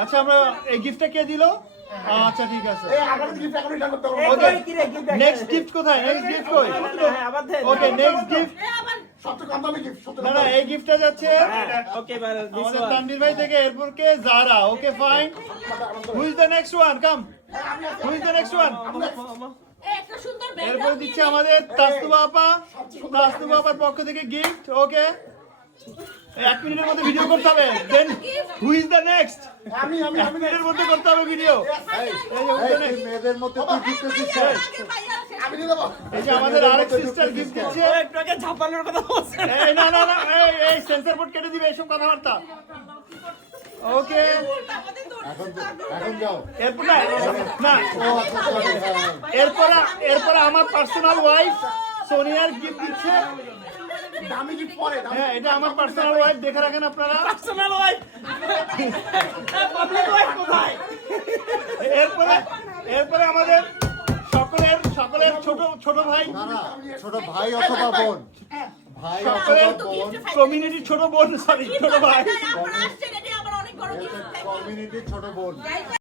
আচ্ছা আমরা এই গিফটটা কে দিল? আচ্ছা ঠিক আছে। নেক্সট গিফট কোথায়? নেক্সট গিফট কই? ওকে নেক্সট গিফট না না এই গিফটটা যাচ্ছে আমাদের তানভীর ভাই থেকে, এরপর কে? Zara. Okay fine. Who is the next one? Come, who is the next one? এরপর দিচ্ছে আমাদের তাসনুবা আপা। তাসনুবা আপার পক্ষ থেকে গিফট। ওকে 1 মিনিটের মধ্যে ভিডিও করতে হবে। দেন হু ইজ দ্য নেক্সট? আমি 1 মিনিটের মধ্যে করতে হবে ভিডিও। এই মেয়েদের মধ্যে তুই গিফট দিছিস? আমি দিয়ে দেবো। এই যে আমাদের আরেক সিস্টার গিফট দিচ্ছে। একটু আগে ঝাপানোর কথা বলছে। এই না না না এই সেন্সর বোর্ড কেটে দিবে এইসব কথাবার্তা। ওকে এখন যাও। এরপর না না ও আচ্ছা সরি। এরপর আমার পার্সোনাল ওয়াইফ সোনিয়ার গিফট দিচ্ছে। দামি গিফট পরে হ্যাঁ এটা আমার পার্সোনাল ওয়াইফ, দেখে রাখেন আপনারা। পার্সোনাল ওয়াইফ, পাবলিক ওয়াইফ কোথায়? এরপরে আমাদের সকলের ছোট ভাই, না না ছোট ভাই অথবা বোন, ভাই সকলের অথবা বোন, কমিউনিটির ছোট বোন, সরি ছোট ভাই, কমিউনিটির ছোট বোন।